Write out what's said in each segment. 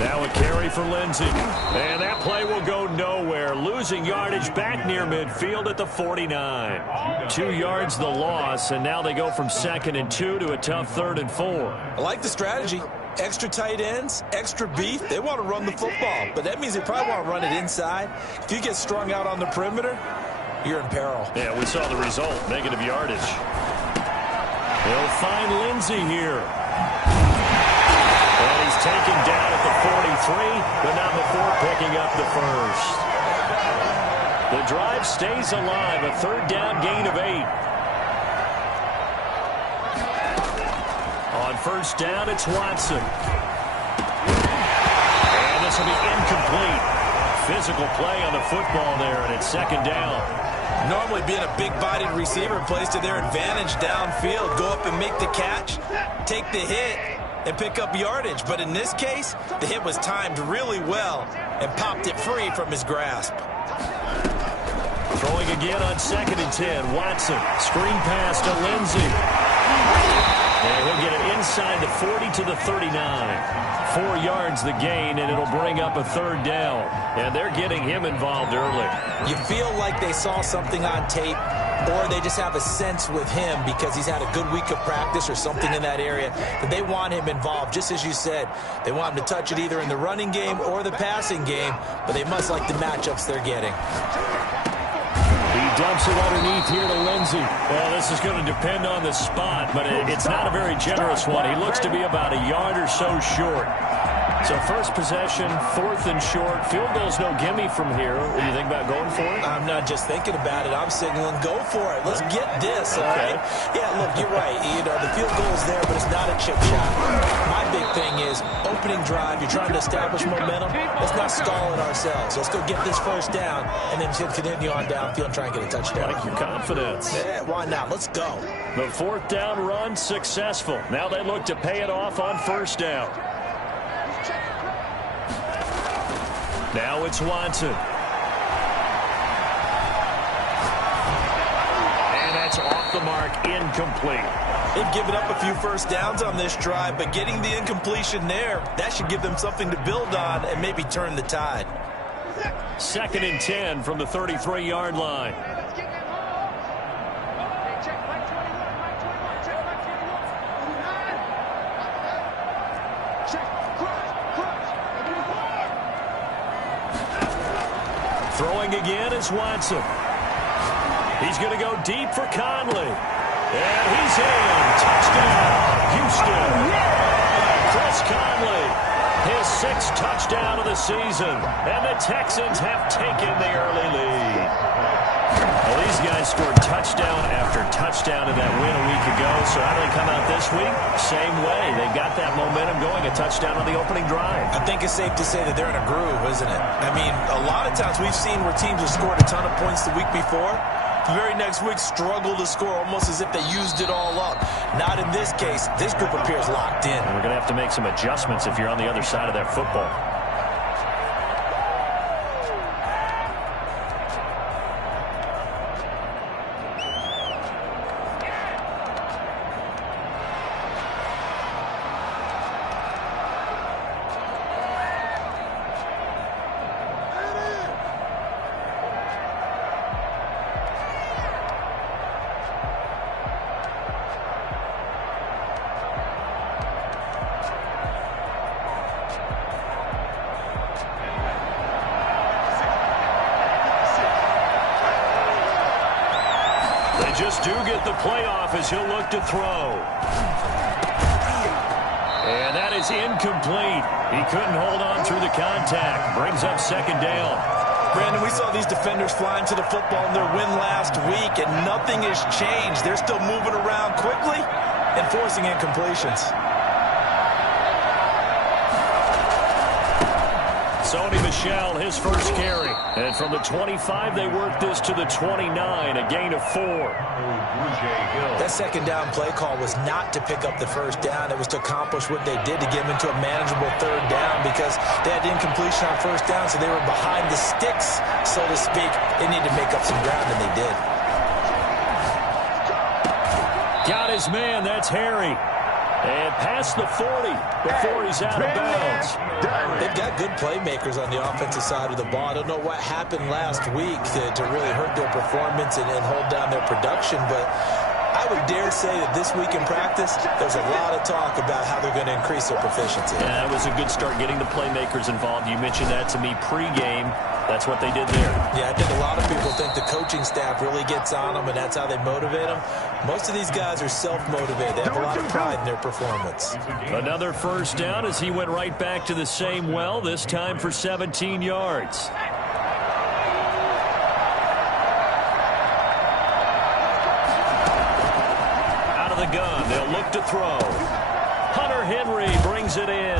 Now a carry for Lindsey. And that play will go nowhere. Losing yardage back near midfield at the 49. 2 yards the loss, and now they go from 2nd and 2 to a tough 3rd and 4. I like the strategy. Extra tight ends, extra beef. They want to run the football, but that means they probably want to run it inside. If you get strung out on the perimeter, you're in peril. Yeah, we saw the result. Negative yardage. They'll find Lindsey here. And he's taken down at the 43, but not before picking up the first. The drive stays alive. A 3rd down gain of 8. On 1st down, it's Watson. And this will be incomplete. Physical play on the football there, and it's 2nd down. Normally being a big-bodied receiver plays to their advantage downfield. Go up and make the catch, take the hit, and pick up yardage. But in this case, the hit was timed really well and popped it free from his grasp. Throwing again on 2nd and 10. Watson, screen pass to Lindsey. And he'll get it inside the 40 to the 39. 4 yards the gain, and it'll bring up a 3rd down. And they're getting him involved early. You feel like they saw something on tape, or they just have a sense with him because he's had a good week of practice or something in that area that they want him involved. Just as you said, they want him to touch it either in the running game or the passing game, but they must like the matchups they're getting. He dumps it underneath here to Lindsey. Well, this is going to depend on the spot, but it's not a very generous one. He looks to be about a yard or so short. So first possession, 4th and short. Field goal's no gimme from here. What do you think about going for it? I'm not just thinking about it. I'm signaling go for it. Let's get this, all right? Yeah, look, you're right. You know, the field goal's there, but it's not a chip shot. My big thing is opening drive. You're trying to establish momentum. Let's not stall it ourselves. Let's go get this 1st down and then continue on downfield and try and get a touchdown. Like your confidence. Yeah, why not? Let's go. The 4th down run successful. Now they look to pay it off on 1st down. Now it's Watson. And that's off the mark, incomplete. They've given up a few 1st downs on this drive, but getting the incompletion there, that should give them something to build on and maybe turn the tide. 2nd and 10 from the 33-yard line. Throwing again is Watson. He's going to go deep for Conley. And he's in. Touchdown, Houston. Chris Conley, his 6th touchdown of the season. And the Texans have taken the early lead. Well, these guys scored touchdown after touchdown in that win a week ago. So how do they come out this week? Same way. They got that momentum going, a touchdown on the opening drive. I think it's safe to say that they're in a groove, isn't it? I mean, a lot of times we've seen where teams have scored a ton of points the week before. The very next week struggle to score almost as if they used it all up. Not in this case. This group appears locked in. And we're going to have to make some adjustments if you're on the other side of that football. Just do get the playoff as he'll look to throw. And that is incomplete. He couldn't hold on through the contact. Brings up 2nd down. Brandon, we saw these defenders flying to the football in their win last week, and nothing has changed. They're still moving around quickly and forcing incompletions. Sony Michel, his 1st carry. And from the 25, they work this to the 29, a gain of 4. That 2nd down play call was not to pick up the 1st down. It was to accomplish what they did to get them into a manageable 3rd down because they had incompletion on 1st down, so they were behind the sticks, so to speak. They needed to make up some ground, and they did. Got his man. That's Harry. And past the 40 before he's out of bounds. They've got good playmakers on the offensive side of the ball. I don't know what happened last week to really hurt their performance and hold down their production, but I would dare say that this week in practice, there's a lot of talk about how they're going to increase their proficiency. Yeah, that was a good start getting the playmakers involved. You mentioned that to me pregame. That's what they did there. Yeah, I think a lot of people think the coaching staff really gets on them, and that's how they motivate them. Most of these guys are self-motivated. They have a lot of pride in their performance. Another first down as he went right back to the same well, this time for 17 yards. Out of the gun, they'll look to throw. Hunter Henry brings it in.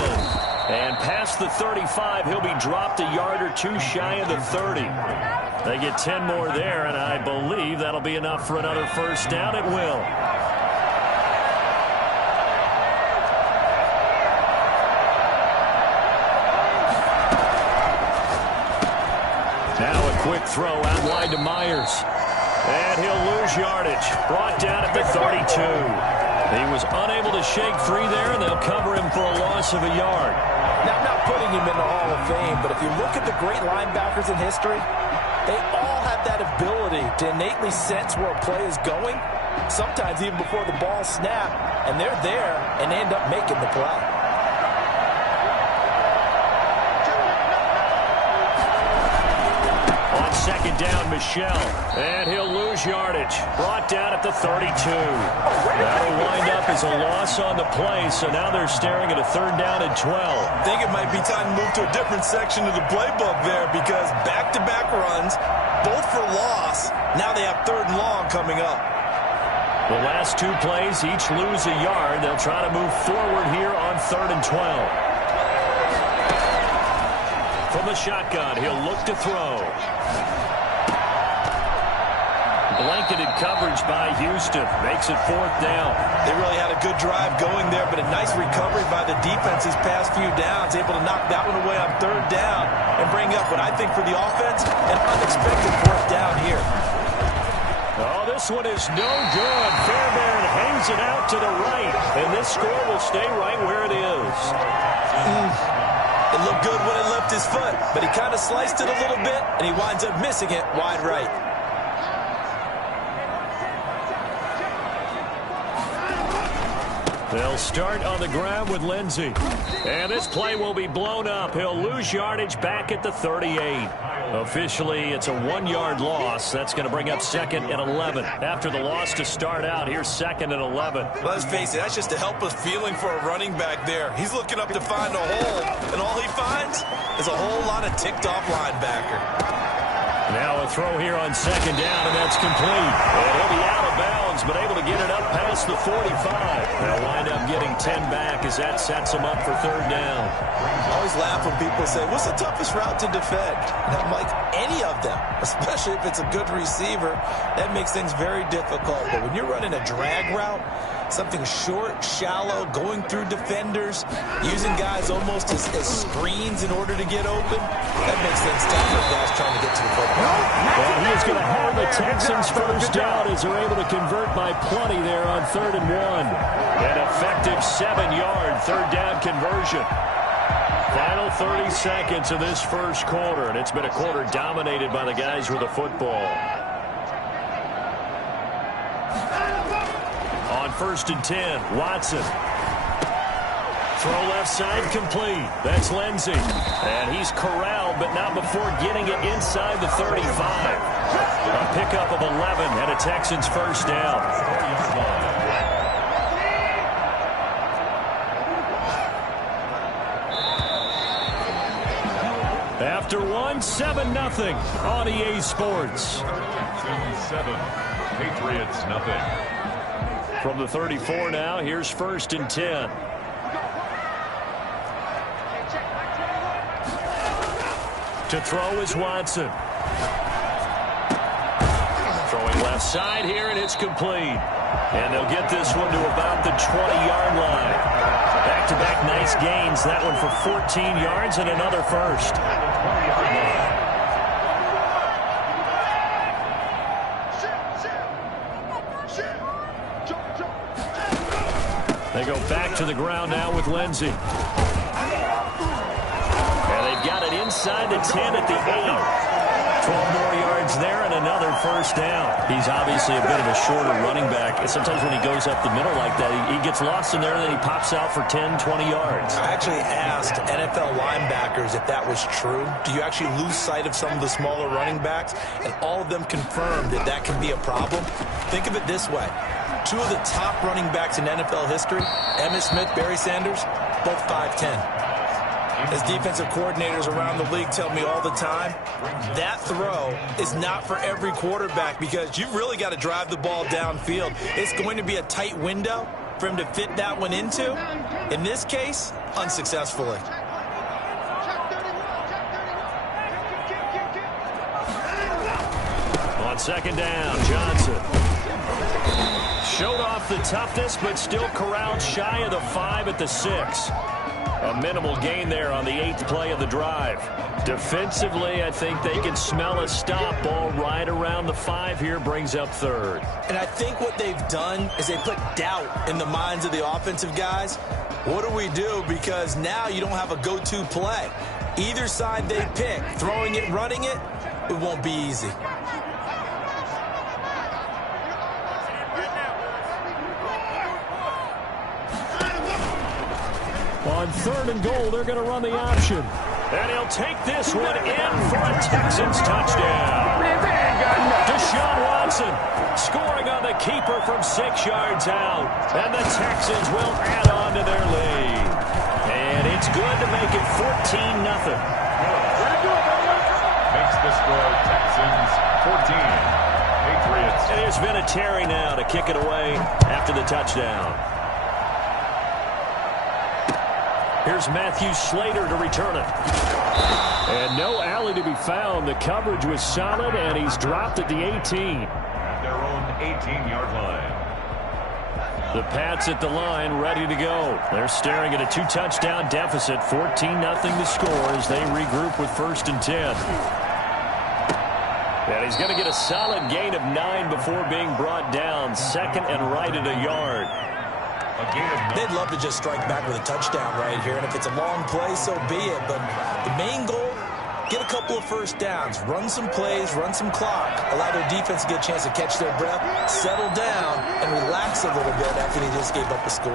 And past the 35, he'll be dropped a yard or two shy of the 30. They get 10 more there, and I believe that'll be enough for another first down. It will. Now a quick throw out wide to Myers. And he'll lose yardage. Brought down at the 32. He was unable to shake free there, and they'll cover him for a loss of a yard. Now, I'm not putting him in the Hall of Fame, but if you look at the great linebackers in history, they all have that ability to innately sense where a play is going, sometimes even before the ball snapped, and they're there and end up making the play. On second down, Michel, and he'll lose yardage. Brought down at the 32. That'll wind up as a loss on the play, so now they're staring at a third down and 12. I think it might be time to move to a different section of the playbook there, because back-to-back runs, both for loss. Now they have third and long coming up. The last two plays each lose a yard. They'll try to move forward here on third and 12. From the shotgun, he'll look to throw. Blanketed coverage by Houston. Makes it fourth down. They really had a good drive going there, but a nice recovery by the defense these past few downs. Able to knock that one away on third down and bring up what I think for the offense, an unexpected fourth down here. Oh, this one is no good. Fairbairn hangs it out to the right, and this score will stay right where it is. It looked good when it left his foot, but he kind of sliced it a little bit, and he winds up missing it wide right. They'll start on the ground with Lindsey. And this play will be blown up. He'll lose yardage back at the 38. Officially, it's a 1-yard loss. That's going to bring up second and 11. After the loss to start out, here's second and 11. Let's face it, that's just a helpless feeling for a running back there. He's looking up to find a hole, and all he finds is a whole lot of ticked-off linebacker. Now a throw here on second down, and that's complete. And he'll be out of bounds, but able to get it up past the 45. They'll wind up getting 10 back as that sets them up for third down. I always laugh when people say, what's the toughest route to defend? And I'm like, any of them, especially if it's a good receiver. That makes things very difficult. But when you're running a drag route, something short, shallow, going through defenders, using guys almost as screens in order to get open, that makes things tough for guys trying to get to the football. Well, he is going to have the Texans first down as they're able to convert by plenty there on third and 1. An effective 7-yard third down conversion. Final 30 seconds of this first quarter, and it's been a quarter dominated by the guys with the football. On first and 10, Watson. Throw left side complete. That's Lindsey. And he's corralled, but not before getting it inside the 35. A pickup of 11 and a Texans first down. After 7-0 on EA Sports. 7, Patriots nothing. From the 34 now, here's first and 10. To throw is Watson. Throwing left side here, and it's complete. And they'll get this one to about the 20-yard line. Back-to-back nice gains. That one for 14 yards and another first. They go back to the ground now with Lindsey. And they've got it inside the 10 at the 8. 12 more yards there and another first down. He's obviously a bit of a shorter running back. Sometimes when he goes up the middle like that, he gets lost in there and then he pops out for 10, 20 yards. I actually asked NFL linebackers if that was true. Do you actually lose sight of some of the smaller running backs? And all of them confirmed that that can be a problem. Think of it this way. Two of the top running backs in NFL history, Emmitt Smith, Barry Sanders, both 5'10". As defensive coordinators around the league tell me all the time, that throw is not for every quarterback because you've really got to drive the ball downfield. It's going to be a tight window for him to fit that one into. In this case, unsuccessfully. On second down, Johnson. Showed off the toughness, but still corralled shy of the 5 at the 6. A minimal gain there on the 8th play of the drive. Defensively, I think they can smell a stop. Ball right around the 5 here, brings up 3rd. And I think what they've done is they put doubt in the minds of the offensive guys. What do we do? Because now you don't have a go-to play. Either side they pick, throwing it, running it, it won't be easy. On 3rd and goal, they're going to run the option. And he'll take this one in for a Texans touchdown. Deshaun Watson scoring on the keeper from 6 yards out. And the Texans will add on to their lead. And it's good to make it 14-0. Makes the score Texans 14. Patriots. And there's been a Terry now to kick it away after the touchdown. Here's Matthew Slater to return it. And no alley to be found. The coverage was solid, and he's dropped at the 18. At their own 18-yard line. The Pats at the line, ready to go. They're staring at a 2-touchdown deficit. 14-0 to score as they regroup with 1st and 10. And he's going to get a solid gain of 9 before being brought down. 2nd and right at a yard. They'd love to just strike back with a touchdown right here, and if it's a long play, so be it. But the main goal, get a couple of first downs, run some plays, run some clock, allow their defense to get a chance to catch their breath, settle down, and relax a little bit after they just gave up the score.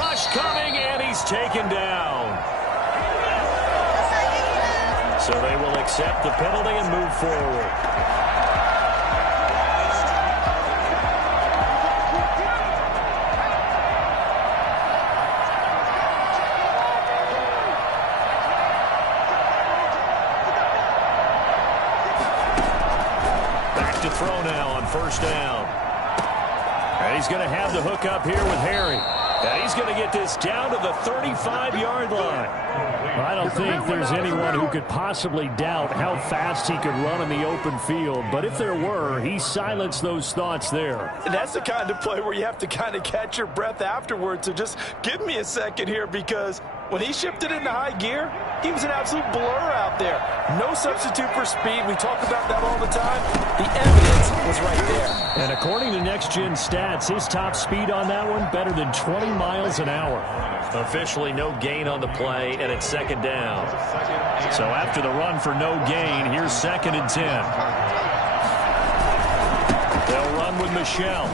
Rush coming, and he's taken down. So they will accept the penalty and move forward. Throw now on 1st down. And he's going to have the hook up here with Harry. And he's going to get this down to the 35-yard line. I don't think there's anyone who could possibly doubt how fast he could run in the open field. But if there were, he silenced those thoughts there. And that's the kind of play where you have to kind of catch your breath afterwards. So just give me a second here, because when he shifted into high gear, he was an absolute blur out there. No substitute for speed. We talk about that all the time. The evidence was right there. And according to Next Gen Stats, his top speed on that one, better than 20 miles an hour. Officially no gain on the play, and it's 2nd down. So after the run for no gain, here's 2nd and 10. They'll run with Michelle.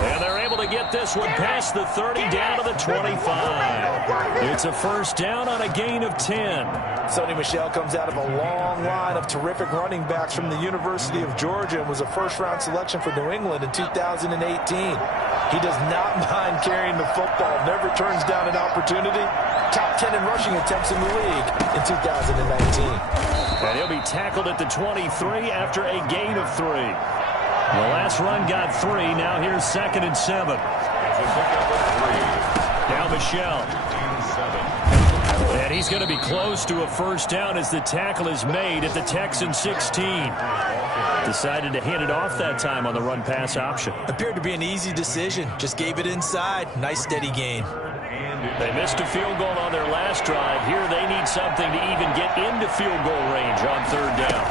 And they're able to get this one past the 30 down to the 25. It's a first down on a gain of 10. Sonny Michel comes out of a long line of terrific running backs from the University of Georgia and was a first-round selection for New England in 2018. He does not mind carrying the football, never turns down an opportunity. Top 10 in rushing attempts in the league in 2019. And he'll be tackled at the 23 after a gain of 3. The last run got 3. Now here's 2nd and 7. Now Michel. And he's going to be close to a first down as the tackle is made at the Texans 16. Decided to hand it off that time on the run-pass option. Appeared to be an easy decision. Just gave it inside. Nice steady gain. They missed a field goal on their last drive. Here they need something to even get into field goal range on 3rd down.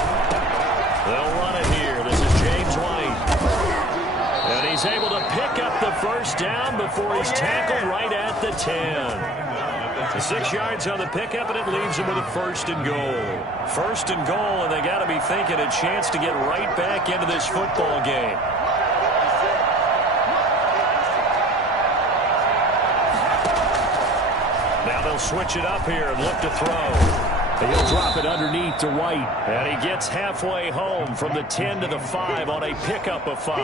They'll run it here. This is James White. And he's able to pick up the first down before he's tackled right at the 10. 6 yards on the pickup, and it leaves him with a 1st and goal. 1st and goal, and they got to be thinking a chance to get right back into this football game. Now they'll switch it up here and look to throw. He'll drop it underneath to White. And he gets halfway home from the 10 to the 5 on a pickup of 5.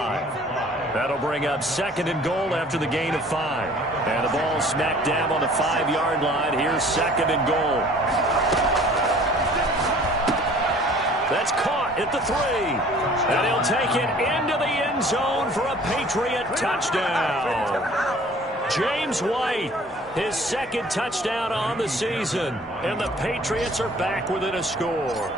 That'll bring up 2nd and goal after the gain of 5. And the ball smacked down on the 5-yard line. Here's 2nd and goal. That's caught at the 3. And he'll take it into the end zone for a Patriot touchdown. James White, his 2nd touchdown on the season. And the Patriots are back within a score.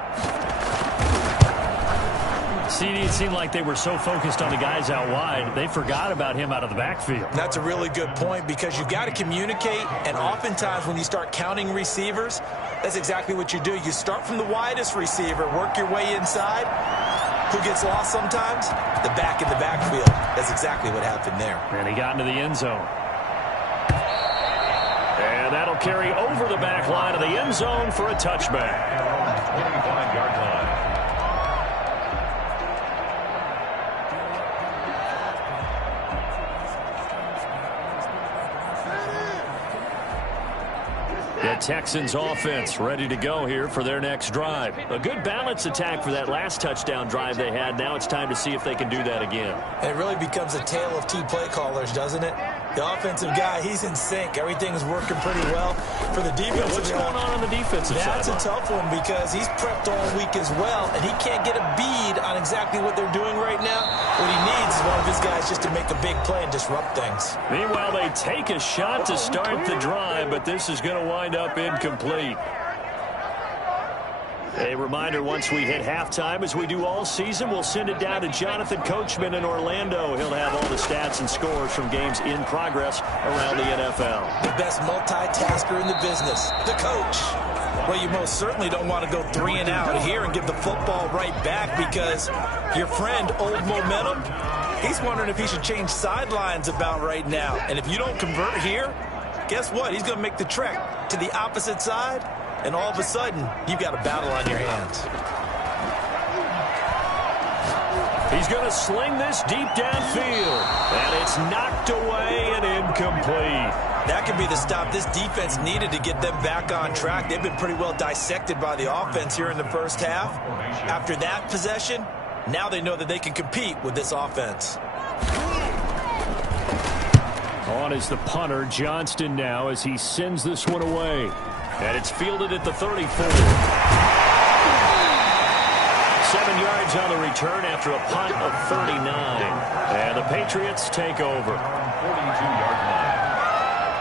See, it seemed like they were so focused on the guys out wide, they forgot about him out of the backfield. That's a really good point because you've got to communicate, and oftentimes when you start counting receivers, that's exactly what you do. You start from the widest receiver, work your way inside. Who gets lost sometimes? The back in the backfield. That's exactly what happened there. And he got into the end zone. And that'll carry over the back line of the end zone for a touchback. 25-yard line. The Texans offense ready to go here for their next drive. A good balance attack for that last touchdown drive they had. Now it's time to see if they can do that again. It really becomes a tale of two play callers, doesn't it? The offensive guy, he's in sync. Everything's working pretty well. For the defensive What's going on the defensive side? That's a tough one because he's prepped all week as well, and he can't get a bead on exactly what they're doing right now. What he needs is one of his guys just to make a big play and disrupt things. Meanwhile, they take a shot to start the drive, but this is going to wind up incomplete. A reminder, once we hit halftime, as we do all season, we'll send it down to Jonathan Coachman in Orlando. He'll have all the stats and scores from games in progress around the NFL. The best multitasker in the business, the coach. Well, you most certainly don't want to go 3 and out here and give the football right back because your friend, Old Momentum, he's wondering if he should change sidelines about right now. And if you don't convert here, guess what? He's going to make the trek to the opposite side. And all of a sudden, you've got a battle on your hands. He's going to sling this deep downfield. And it's knocked away and incomplete. That could be the stop this defense needed to get them back on track. They've been pretty well dissected by the offense here in the first half. After that possession, now they know that they can compete with this offense. On is the punter, Johnston, now as he sends this one away. And it's fielded at the 34. 7 yards on the return after a punt of 39. And the Patriots take over. 42-yard line.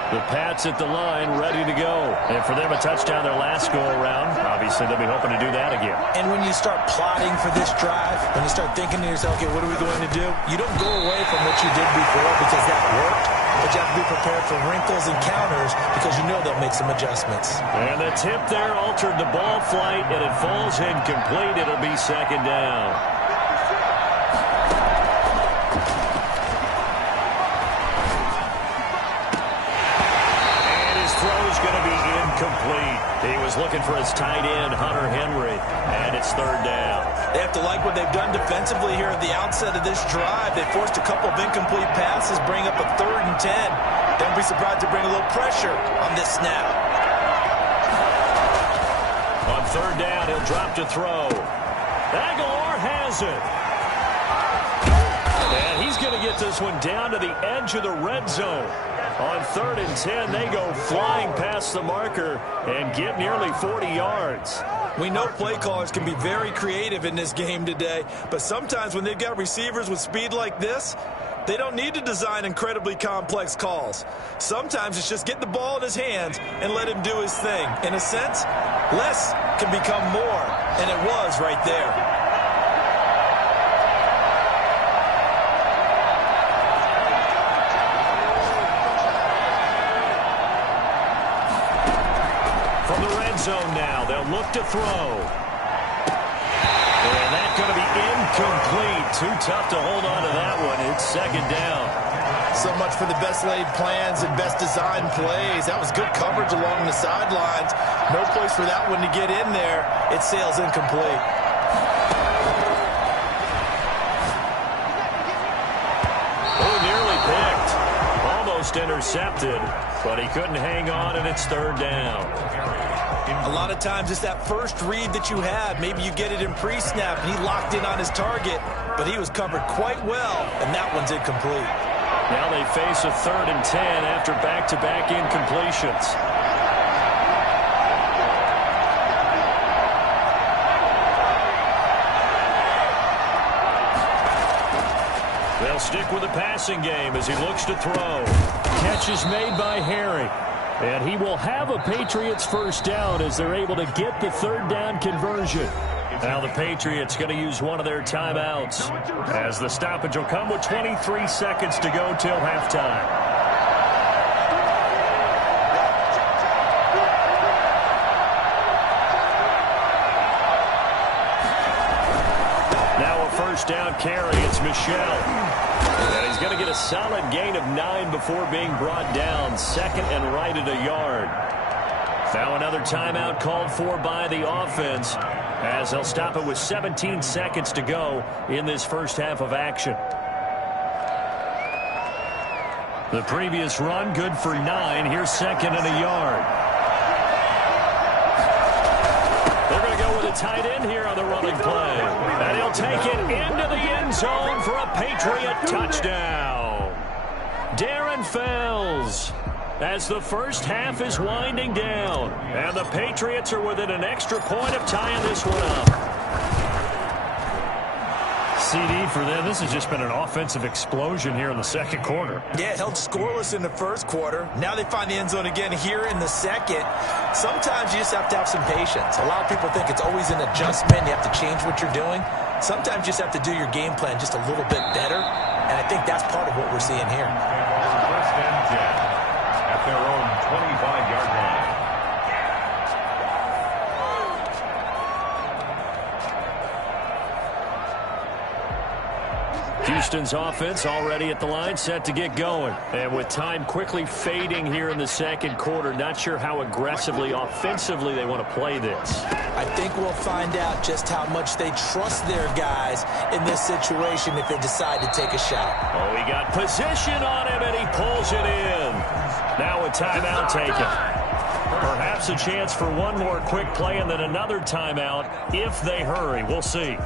The Pats at the line, ready to go. And for them, a touchdown their last go-around. Obviously, they'll be hoping to do that again. And when you start plotting for this drive, when you start thinking to yourself, okay, what are we going to do? You don't go away from what you did before because that worked. But you have to be prepared for wrinkles and counters because you know they'll make some adjustments. And the tip there altered the ball flight, and it falls incomplete. It'll be 2nd down. And his throw's going to be incomplete. He was looking for his tight end, Hunter Henry, and it's 3rd down. They have to like what they've done defensively here at the outset of this drive. They forced a couple of incomplete passes, bring up a 3rd and 10. Don't be surprised to bring a little pressure on this snap. On 3rd down, he'll drop to throw. Aguilar has it. And he's going to get this one down to the edge of the red zone. On 3rd and 10, they go flying past the marker and get nearly 40 yards. We know play callers can be very creative in this game today, but sometimes when they've got receivers with speed like this, they don't need to design incredibly complex calls. Sometimes it's just get the ball in his hands and let him do his thing. In a sense, less can become more, and it was right there. Zone now. They'll look to throw. And that's going to be incomplete. Too tough to hold on to that one. It's 2nd down. So much for the best laid plans and best designed plays. That was good coverage along the sidelines. No place for that one to get in there. It sails incomplete. Oh, nearly picked. Almost intercepted, but he couldn't hang on, and it's third down. A lot of times it's that first read that you have. Maybe you get it in pre-snap, and he locked in on his target, but he was covered quite well, and that one's incomplete. Now they face a 3rd and 10 after back-to-back incompletions. They'll stick with the passing game as he looks to throw. Catch is made by Harry. And he will have a Patriots first down as they're able to get the 3rd down conversion. Now the Patriots going to use one of their timeouts as the stoppage will come with 23 seconds to go till halftime. Now a first down carry. It's Michel. And he's going to get a solid gain of 9 before being brought down. 2nd and right at a yard. Now another timeout called for by the offense as they'll stop it with 17 seconds to go in this first half of action. The previous run good for 9. Here's 2nd and a yard. They're going to go with a tight end here on the running play. And he'll take it into the end zone for a Patriot touchdown. Darren Fells, as the first half is winding down. And the Patriots are within an extra point of tying this one up. CD for them. This has just been an offensive explosion here in the second quarter. Yeah, held scoreless in the first quarter. Now they find the end zone again here in the second. Sometimes you just have to have some patience. A lot of people think it's always an adjustment. You have to change what you're doing. Sometimes you just have to do your game plan just a little bit better. And I think that's part of what we're seeing here. First and 10 at their own 25-yard line. Houston's offense already at the line, set to get going. And with time quickly fading here in the second quarter, not sure how aggressively, offensively they want to play this. I think we'll find out just how much they trust their guys in this situation if they decide to take a shot. Oh, he got position on him, and he pulls it in. Now a timeout taken. Perhaps a chance for one more quick play and then another timeout if they hurry. We'll see.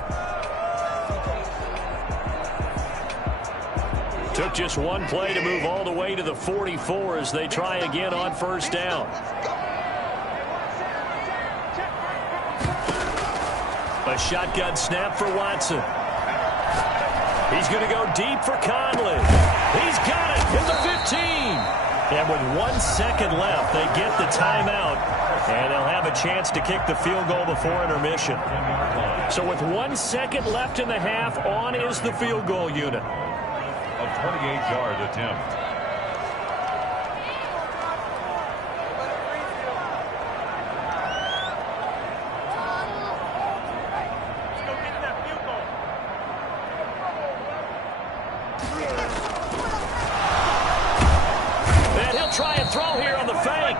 Took just one play to move all the way to the 44 as they try again on first down. A shotgun snap for Watson. He's going to go deep for Conley. He's got it in the 15. And with 1 second left, they get the timeout. And they'll have a chance to kick the field goal before intermission. So with 1 second left in the half, on is the field goal unit. A 28-yard attempt. And he'll try and throw here on the fake.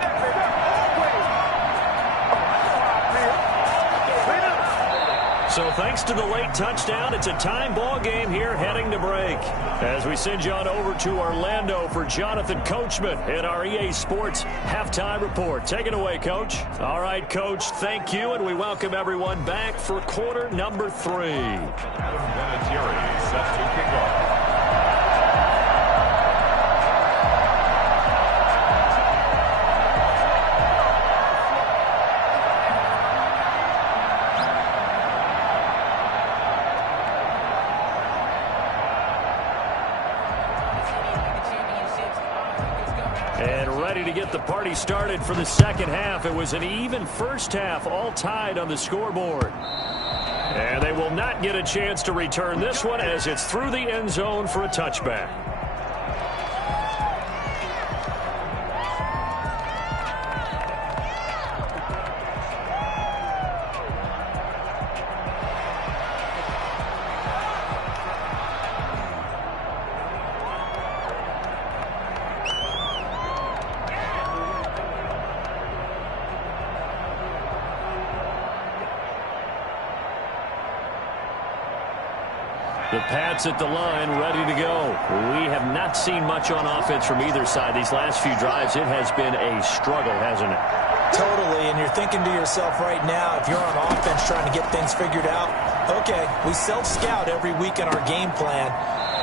So thanks to the late touchdown, it's a time ball game here heading to break. As we send you on over to Orlando for Jonathan Coachman in our EA Sports Halftime Report. Take it away, Coach. All right, Coach, thank you, and we welcome everyone back for quarter number 3. Adam Vinatieri set to kick off. To get the party started for the second half. It was an even first half, all tied on the scoreboard. And they will not get a chance to return this one as it's through the end zone for a touchback. The Pats at the line, ready to go. We have not seen much on offense from either side. These last few drives, it has been a struggle, hasn't it? Totally, and you're thinking to yourself right now, if you're on offense trying to get things figured out, okay, we self-scout every week in our game plan.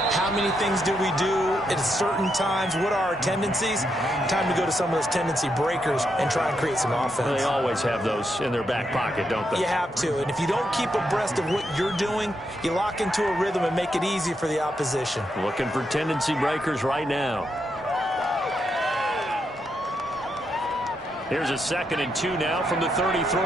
How many things do we do at certain times? What are our tendencies? Time to go to some of those tendency breakers and try and create some offense. They always have those in their back pocket, don't they? You have to, and if you don't keep abreast of what you're doing, you lock into a rhythm and make it easy for the opposition. Looking for tendency breakers right now. Here's a 2nd and 2 now from the 33.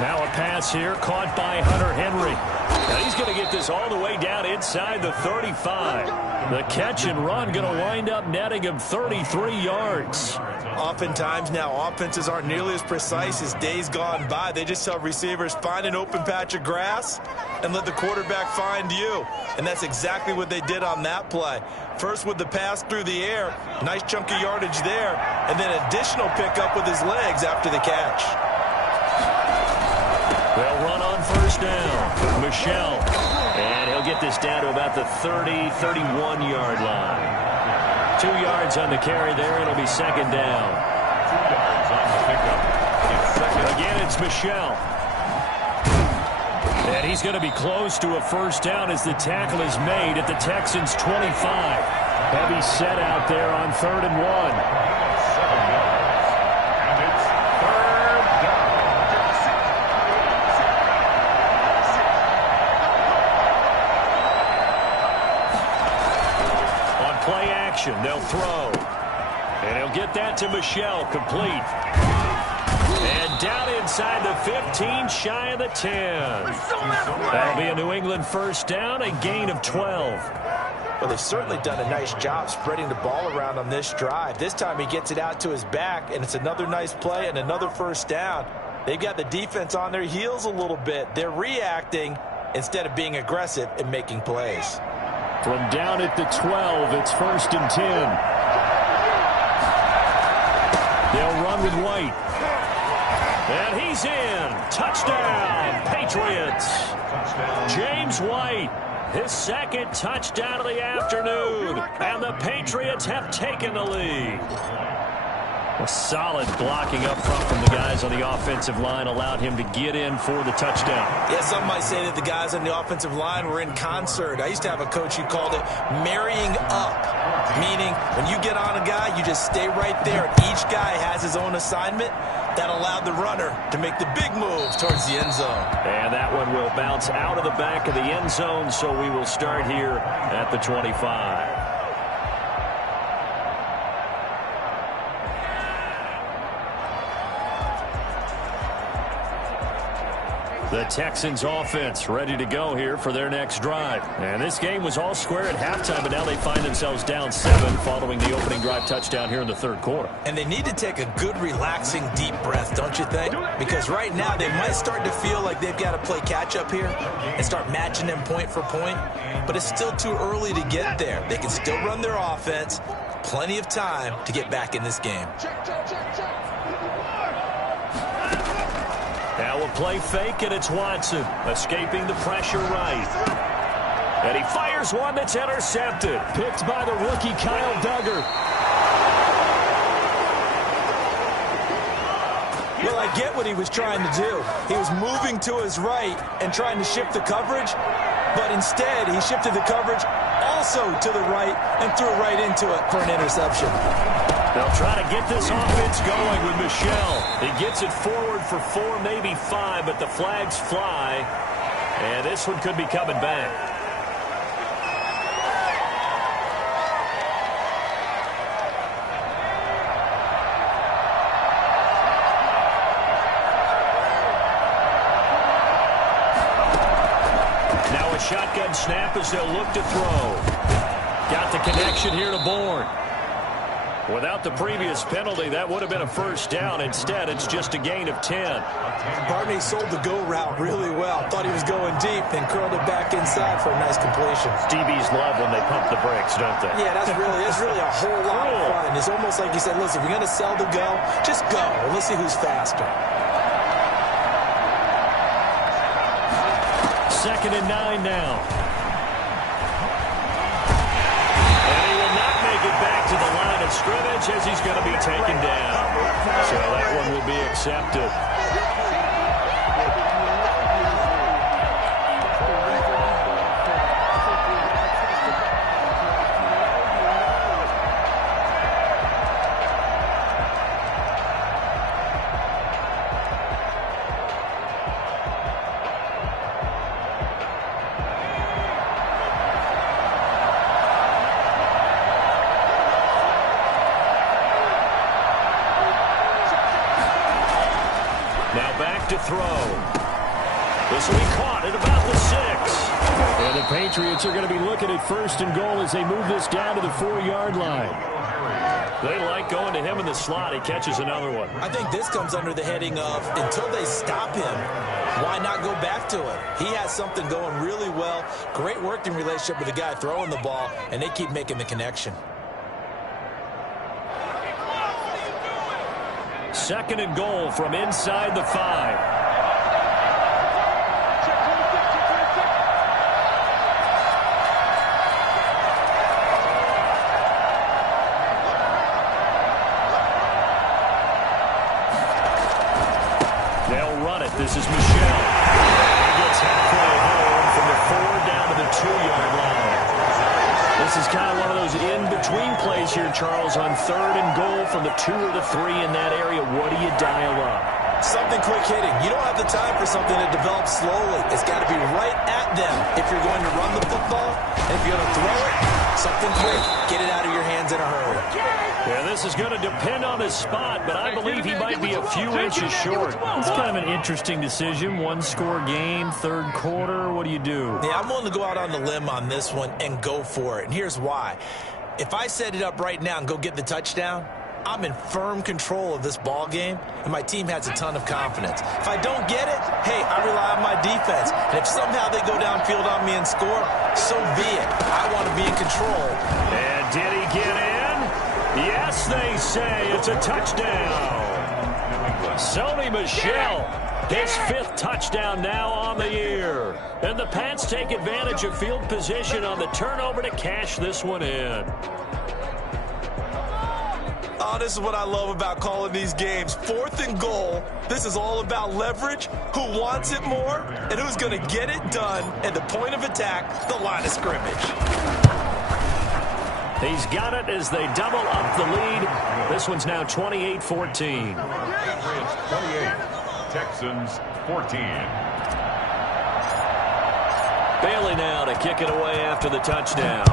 Now a pass here, caught by Hunter Henry. Now he's going to get this all the way down inside the 35. The catch and run going to wind up netting him 33 yards. Oftentimes now, offenses aren't nearly as precise as days gone by. They just tell receivers, find an open patch of grass and let the quarterback find you. And that's exactly what they did on that play. First with the pass through the air, nice chunk of yardage there, and then additional pickup with his legs after the catch. They'll run on first down. Michel. And he'll get this down to about the 30, 31-yard line. 2 yards on the carry there. It'll be 2nd down. 2 yards on the pickup. It's 2nd. Again, it's Michel. And he's going to be close to a first down as the tackle is made at the Texans' 25. Heavy set out there on 3rd and 1. 7 yards. And it's 3rd down. On play action, they'll throw. And he'll get that to Michel, complete. And down inside the 15, shy of the 10. That'll be a New England first down, a gain of 12. Well, they've certainly done a nice job spreading the ball around on this drive. This time he gets it out to his back, and it's another nice play and another first down. They've got the defense on their heels a little bit. They're reacting instead of being aggressive and making plays. From down at the 12, it's 1st and 10. They'll run with White. And he's in. Touchdown, Patriots. James White, his 2nd touchdown of the afternoon. And the Patriots have taken the lead. A solid blocking up front from the guys on the offensive line allowed him to get in for the touchdown. Yeah, some might say that the guys on the offensive line were in concert. I used to have a coach who called it marrying up, meaning when you get on a guy, you just stay right there. Each guy has his own assignment. That allowed the runner to make the big move towards the end zone. And that one will bounce out of the back of the end zone, so we will start here at the 25. The Texans offense ready to go here for their next drive. And this game was all square at halftime, but now they find themselves down 7 following the opening drive touchdown here in the 3rd quarter. And they need to take a good, relaxing, deep breath, don't you think? Because right now they might start to feel like they've got to play catch-up here and start matching them point for point. But it's still too early to get there. They can still run their offense. Plenty of time to get back in this game. Now a play fake, and it's Watson escaping the pressure right. And he fires one that's intercepted. Picked by the rookie Kyle Duggar. Well, I get what he was trying to do. He was moving to his right and trying to shift the coverage, but instead he shifted the coverage also to the right and threw right into it for an interception. They'll try to get this offense going with Michel. He gets it forward for 4, maybe 5, but the flags fly. And this one could be coming back. Now a shotgun snap as they'll look to throw. Got the connection here to Bourne. Without the previous penalty, that would have been a first down. Instead, it's just a gain of 10. Barney sold the go route really well. Thought he was going deep, then curled it back inside for a nice completion. DBs love when they pump the brakes, don't they? Yeah, that's really a whole lot of fun. And it's almost like you said, listen, if you're going to sell the go, just go. And let's see who's faster. 2nd and 9 now. And he will not make it back to the line of scrimmage as he's going to be taken down. So that one will be accepted. Now back to throw. This will be caught at about the 6. And the Patriots are going to be looking at 1st and goal as they move this down to the 4-yard line. They like going to him in the slot. He catches another one. I think this comes under the heading of until they stop him, why not go back to it? He has something going really well. Great working relationship with the guy throwing the ball, and they keep making the connection. 2nd and goal from inside the 5. They'll run it. This is Michelle. He gets halfway home from the 4 down to the 2-yard line. This is kind of one of those in-between plays here, Charles, on 3rd and goal from the 2 or the 3 in that area. What do you dial up? Something quick hitting. You don't have the time for something that develops slowly. It's got to be right at them if you're going to run the football. And if you're going to throw it, something quick. Get it out of your hands in a hurry. Yeah, this is going to depend on his spot, but I believe he might be a few inches short. It's kind of an interesting decision. 1-score game, 3rd quarter. What do you do? Yeah, I'm willing to go out on the limb on this one and go for it. And here's why. If I set it up right now and go get the touchdown, I'm in firm control of this ball game, and my team has a ton of confidence. If I don't get it, hey, I rely on my defense. And if somehow they go downfield on me and score, so be it. I want to be in control. And did he get in? Yes, they say it's a touchdown. Sony Michel, his 5th touchdown now on the year. And the Pats take advantage of field position on the turnover to cash this one in. Oh, this is what I love about calling these games. 4th and goal. This is all about leverage, who wants it more, and who's going to get it done at the point of attack, the line of scrimmage. He's got it as they double up the lead. This one's now 28-14. Patriots 28, Texans 14. Bailey now to kick it away after the touchdown.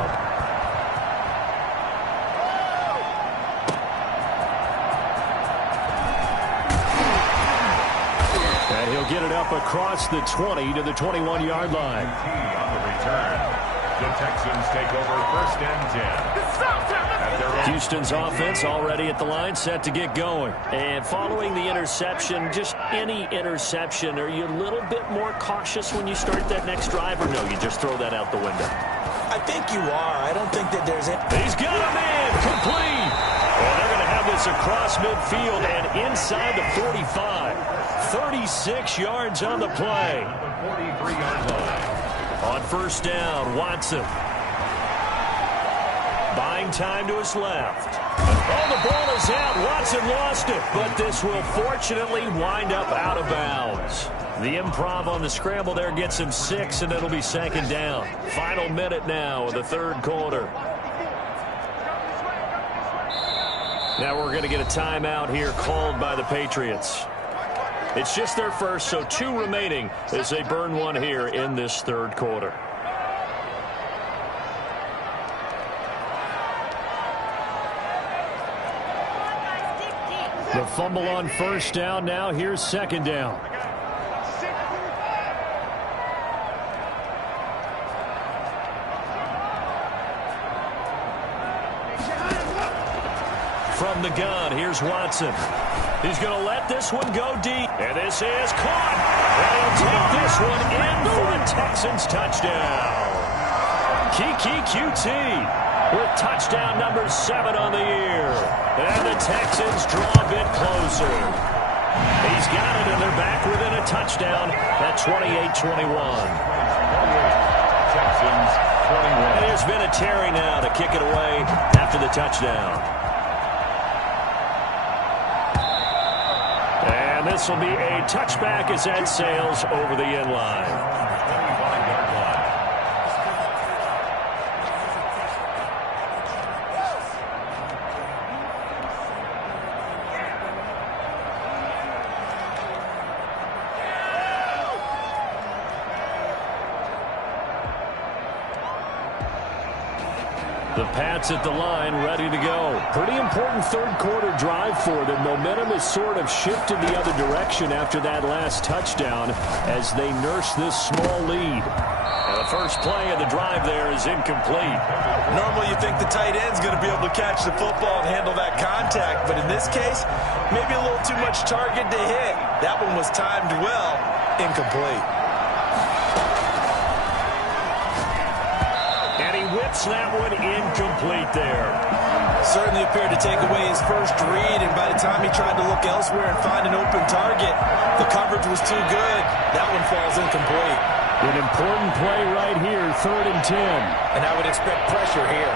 And he'll get it up across the 20 to the 21-yard line. On the return. The Texans take over 1st and 10. Houston's offense already at the line, set to get going. And following the interception, just any interception, are you a little bit more cautious when you start that next drive, or no, you just throw that out the window? I think you are. I don't think that there's any. He's got a man complete. Well, they're going to have this across midfield and inside the 45. 36 yards on the play. 43-yard line. On 1st down, Watson. Buying time to his left. Oh, the ball is out. Watson lost it. But this will fortunately wind up out of bounds. The improv on the scramble there gets him 6, and it'll be 2nd down. Final minute now of the 3rd quarter. Now we're going to get a timeout here called by the Patriots. It's just their first, so 2 remaining as they burn one here in this 3rd quarter. The fumble on 1st down. Now here's 2nd down. From the gun, here's Watson. He's going to let this one go deep. And this is caught. And he'll take this one in for a Texans touchdown. Kiki QT. with touchdown number 7 on the year. And the Texans draw a bit closer. He's got it, and they're back within a touchdown at 28-21. Texans 21. And here's Vinatieri now to kick it away after the touchdown. And this will be a touchback as that sails over the end line. The Pats at the line, ready to go. Pretty important third-quarter drive for them. Momentum has sort of shifted the other direction after that last touchdown as they nurse this small lead. And the first play of the drive there is incomplete. Normally you think the tight end's going to be able to catch the football and handle that contact, but in this case, maybe a little too much target to hit. That one was timed well, incomplete. Whips that one incomplete there. Certainly appeared to take away his first read, and by the time he tried to look elsewhere and find an open target, the coverage was too good. That one falls incomplete. An important play right here, 3rd and 10. And I would expect pressure here.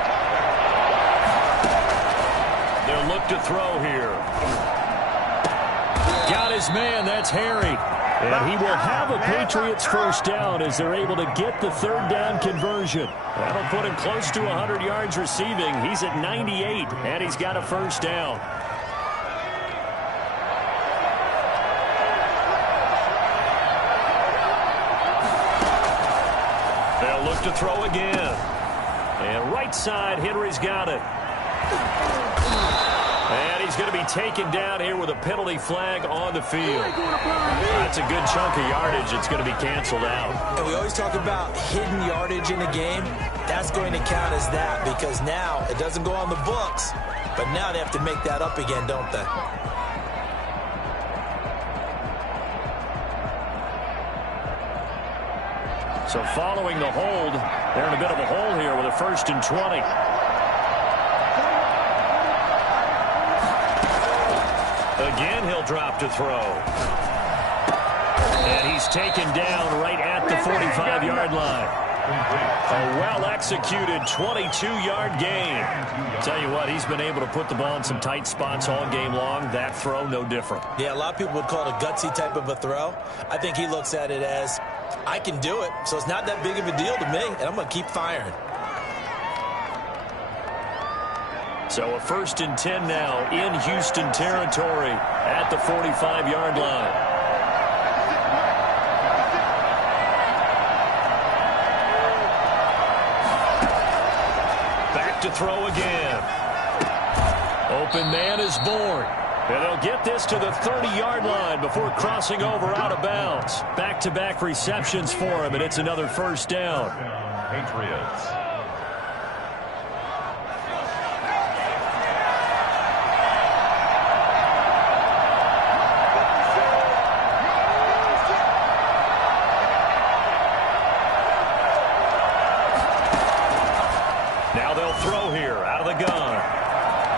They'll look to throw here. Got his man, that's Harry. And he will have a Patriots first down as they're able to get the 3rd down conversion. That'll put him close to 100 yards receiving. He's at 98, and he's got a first down. They'll look to throw again. And right side, Henry's got it. And he's going to be taken down here with a penalty flag on the field. That's a good chunk of yardage. It's going to be canceled out. And we always talk about hidden yardage in the game. That's going to count as that because now it doesn't go on the books, but now they have to make that up again, don't they? So following the hold, they're in a bit of a hole here with a 1st and 20. Again, he'll drop to throw. And he's taken down right at the 45-yard line. A well-executed 22-yard gain. Tell you what, he's been able to put the ball in some tight spots all game long. That throw, no different. Yeah, a lot of people would call it a gutsy type of a throw. I think he looks at it as, I can do it, so it's not that big of a deal to me, and I'm going to keep firing. So a 1st and 10 now in Houston territory at the 45-yard line. Back to throw again. Open man is born. And they'll get this to the 30-yard line before crossing over out of bounds. Back-to-back receptions for him, and it's another first down. Patriots. Now they'll throw here out of the gun.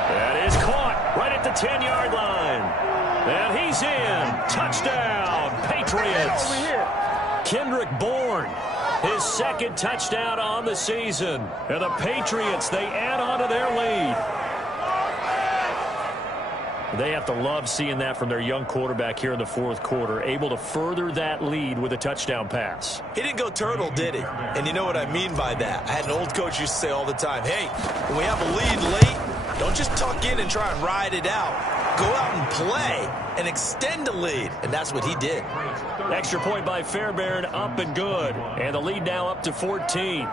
That is caught right at the 10-yard line. And he's in. Touchdown, Patriots. Kendrick Bourne, his 2nd touchdown on the season. And the Patriots, they add on to their lead. They have to love seeing that from their young quarterback here in the 4th quarter, able to further that lead with a touchdown pass. He didn't go turtle, did he? And you know what I mean by that. I had an old coach used to say all the time, hey, when we have a lead late, don't just tuck in and try and ride it out. Go out and play and extend the lead. And that's what he did. Extra point by Fairbairn, up and good. And the lead now up to 14.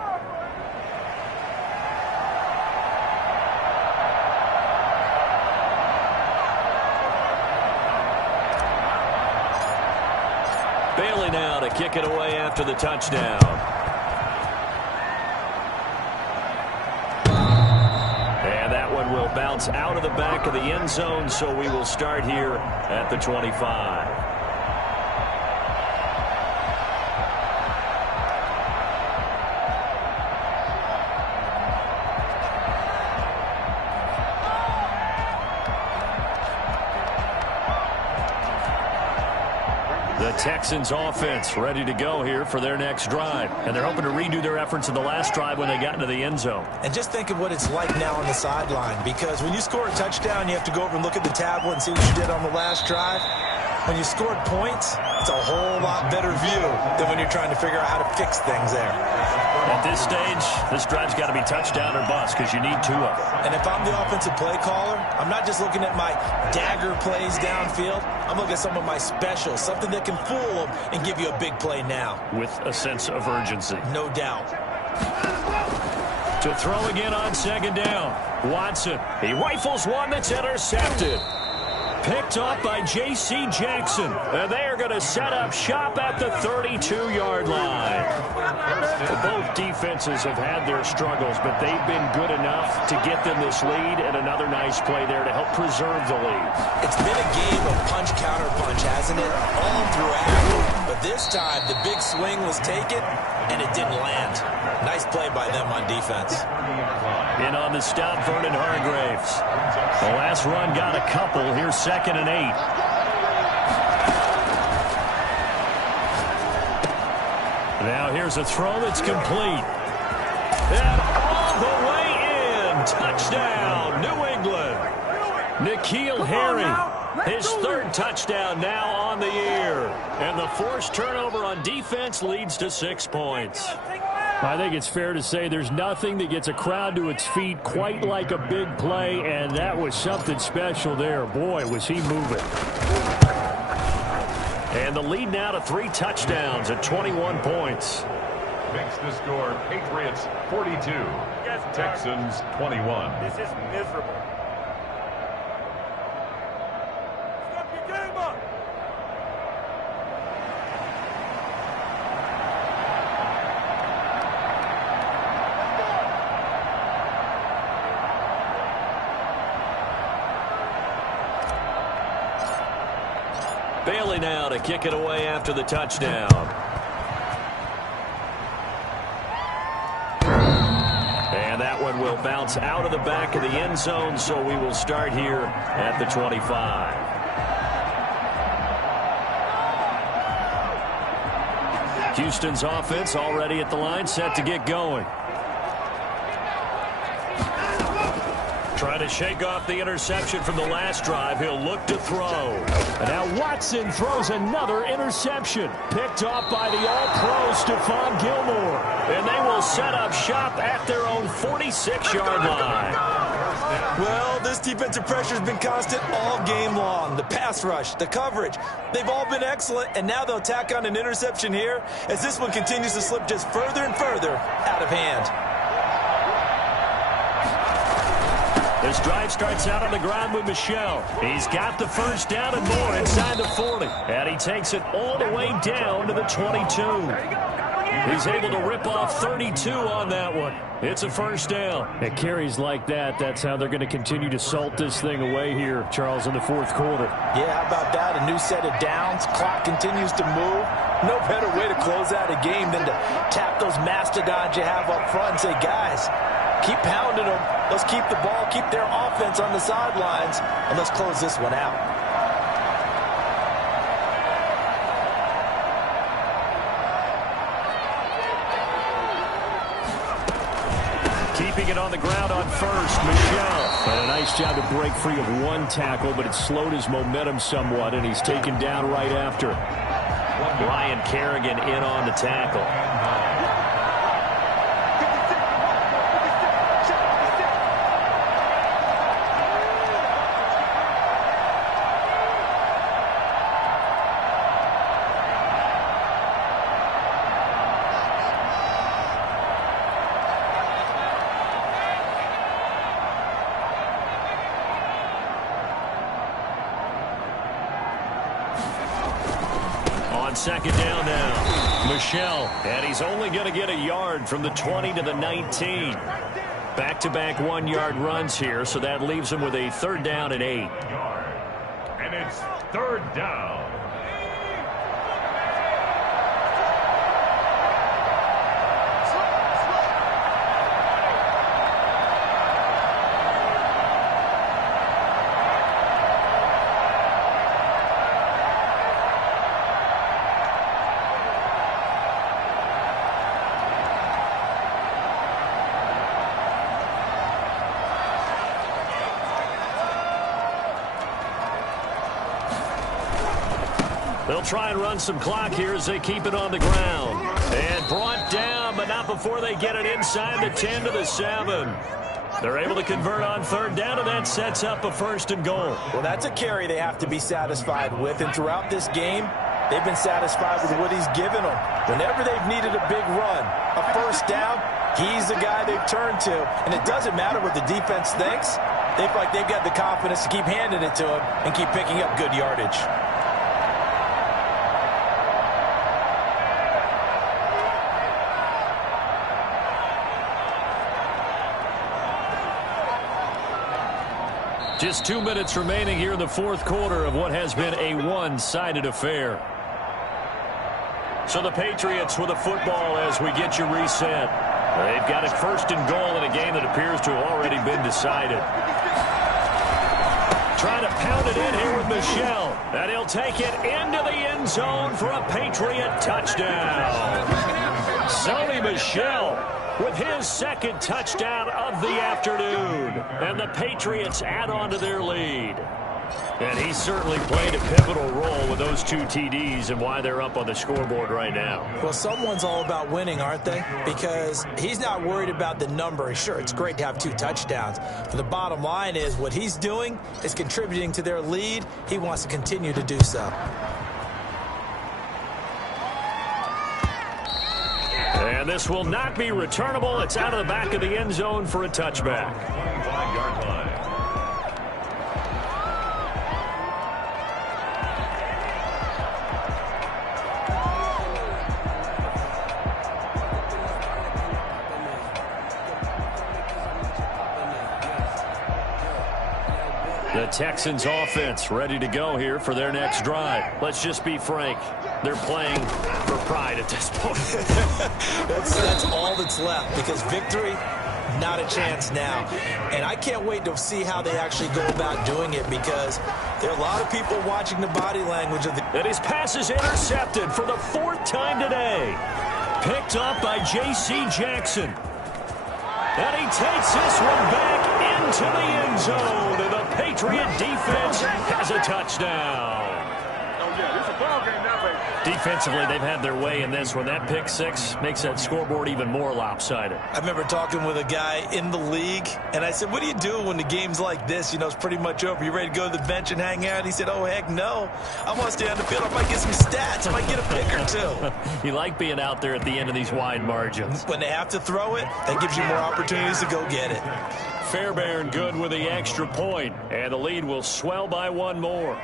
Bailey now to kick it away after the touchdown. And that one will bounce out of the back of the end zone, so we will start here at the 25. The Texans offense ready to go here for their next drive. And they're hoping to redo their efforts in the last drive when they got into the end zone. And just think of what it's like now on the sideline, because when you score a touchdown, you have to go over and look at the tablet and see what you did on the last drive. When you scored points, it's a whole lot better view than when you're trying to figure out how to fix things there. At this stage, this drive's got to be touchdown or bust because you need two of them. And if I'm the offensive play caller, I'm not just looking at my dagger plays downfield. I'm looking at some of my specials, something that can fool them and give you a big play now. With a sense of urgency. No doubt. To throw again on second down. Watson. He rifles one that's intercepted. Picked off by J.C. Jackson. And they are going to set up shop at the 32-yard line. Both defenses have had their struggles, but they've been good enough to get them this lead, and another nice play there to help preserve the lead. It's been a game of punch-counter-punch, hasn't it? All throughout. But this time, the big swing was taken, and it didn't land. Nice play by them on defense. In on the stop, Vernon Hargreaves. The last run got a couple. Here's 2nd and 8. Now here's a throw that's complete. And all the way in. Touchdown, New England. N'Keal Harry, his 3rd touchdown now on the year. And the forced turnover on defense leads to 6 points. I think it's fair to say there's nothing that gets a crowd to its feet quite like a big play, and that was something special there. Boy, was he moving. And the lead now to 3 touchdowns at 21 points. Makes the score Patriots 42, Texans 21. This is miserable. Step your game up. Bailey now to kick it away after the touchdown. And that one will bounce out of the back of the end zone, so we will start here at the 25. Houston's offense already at the line, set to get going. Trying to shake off the interception from the last drive. He'll look to throw. And now Watson throws another interception. Picked off by the All-Pro Stephon Gilmore. And they will set up shop at their own 46-yard line. Well, this defensive pressure has been constant all game long. The pass rush, the coverage, they've all been excellent, and now they'll tack on an interception here as this one continues to slip just further and further out of hand. This drive starts out on the ground with Michel. He's got the first down and more inside the 40. And he takes it all the way down to the 22. He's able to rip off 32 on that one. It's a first down. At carries like that, that's how they're going to continue to salt this thing away here, Charles, in the 4th quarter. Yeah, how about that? A new set of downs. Clock continues to move. No better way to close out a game than to tap those mastodons you have up front and say, guys, keep pounding them. Let's keep the ball, keep their offense on the sidelines, and let's close this one out. Keeping it on the ground on first, Michel. And a nice job to break free of one tackle, but it slowed his momentum somewhat, and he's taken down right after. Ryan Kerrigan in on the tackle. Second down now. Michel, and he's only going to get a yard from the 20 to the 19. Back-to-back 1-yard runs here, so that leaves him with a 3rd down and 8. And it's 3rd down. They'll try and run some clock here as they keep it on the ground. And brought down, but not before they get it inside the 10 to the 7. They're able to convert on third down, and that sets up a first and goal. Well, that's a carry they have to be satisfied with. And throughout this game, they've been satisfied with what he's given them. Whenever they've needed a big run, a first down, he's the guy they've turned to. And it doesn't matter what the defense thinks. They feel like they've got the confidence to keep handing it to him and keep picking up good yardage. Just 2 minutes remaining here in the fourth quarter of what has been a one-sided affair. So the Patriots with the football as we get you reset. They've got it first and goal in a game that appears to have already been decided. Trying to pound it in here with Michel. And he'll take it into the end zone for a Patriot touchdown. Sony Michel with his second touchdown of the afternoon. And the Patriots add on to their lead. And he certainly played a pivotal role with those 2 TDs and why they're up on the scoreboard right now. Well, someone's all about winning, aren't they? Because he's not worried about the number. Sure, it's great to have 2 touchdowns. But the bottom line is what he's doing is contributing to their lead. He wants to continue to do so. And this will not be returnable. It's out of the back of the end zone for a touchback. 25-yard line. The Texans offense ready to go here for their next drive. Let's just be frank. They're playing for pride at this point. That's all that's left because victory, not a chance now. And I can't wait to see how they actually go about doing it because there are a lot of people watching the body language of the... And his pass is intercepted for the 4th time today. Picked up by J.C. Jackson. And he takes this one back into the end zone. And the Patriot defense has a touchdown. Defensively, they've had their way in this one. That pick 6 makes that scoreboard even more lopsided. I remember talking with a guy in the league, and I said, what do you do when the game's like this? You know, it's pretty much over. You ready to go to the bench and hang out? He said, oh, heck no. I want to stay on the field. I might get some stats. I might get a pick or 2. You like being out there at the end of these wide margins. When they have to throw it, that gives you more opportunities to go get it. Fairbairn good with the extra point, and the lead will swell by 1 more.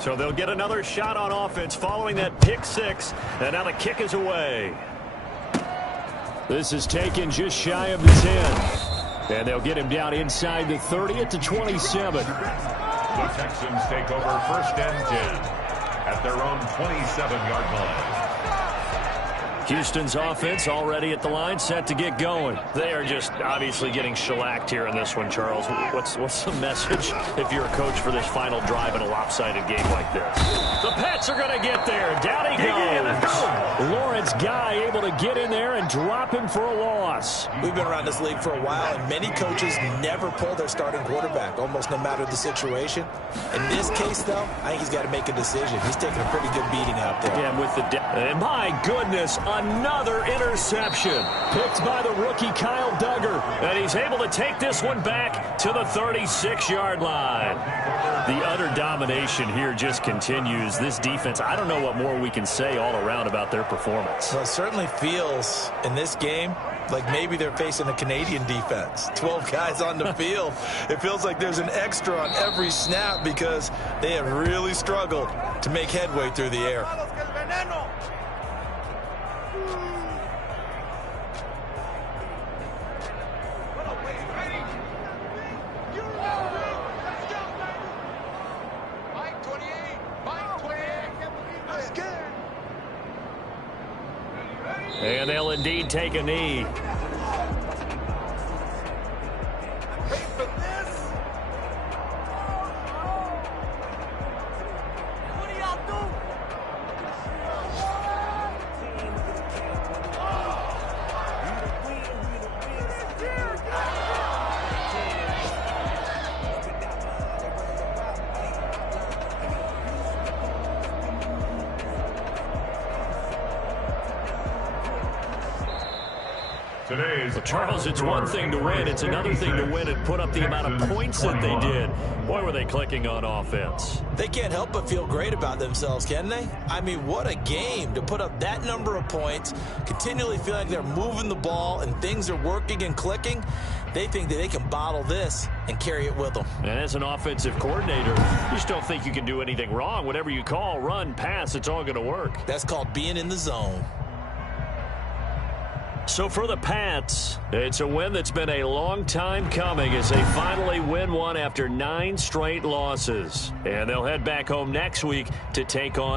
So they'll get another shot on offense following that pick 6, and now the kick is away. This is taken just shy of the 10. And they'll get him down inside the 30 at the 27. The Texans take over first and 10 at their own 27-yard line. Houston's offense already at the line, set to get going. They are just obviously getting shellacked here in this one, Charles. What's the message if you're a coach for this final drive in a lopsided game like this? The Pats are going to get there. Down he goes. Lawrence Guy able to get in there and drop him for a loss. We've been around this league for a while, and many coaches never pull their starting quarterback, almost no matter the situation. In this case, though, I think he's got to make a decision. He's taking a pretty good beating out there. Yeah, with the and my goodness, another interception. Picked by the rookie Kyle Duggar. And he's able to take this one back to the 36-yard line. The utter domination here just continues. This defense, I don't know what more we can say all around about their performance. Well, it certainly feels in this game like maybe they're facing a Canadian defense. 12 guys on the field. It feels like there's an extra on every snap because they have really struggled to make headway through the air. And they'll indeed take a knee. Today's Well, Charles, it's one thing to win. It's another thing to win and put up the amount of points that they did. Boy, were they clicking on offense. They can't help but feel great about themselves, can they? I mean, what a game to put up that number of points, continually feel like they're moving the ball and things are working and clicking. They think that they can bottle this and carry it with them. And as an offensive coordinator, you just don't think you can do anything wrong. Whatever you call, run, pass, it's all going to work. That's called being in the zone. So for the Pats, it's a win that's been a long time coming as they finally win one after 9 straight losses. And they'll head back home next week to take on the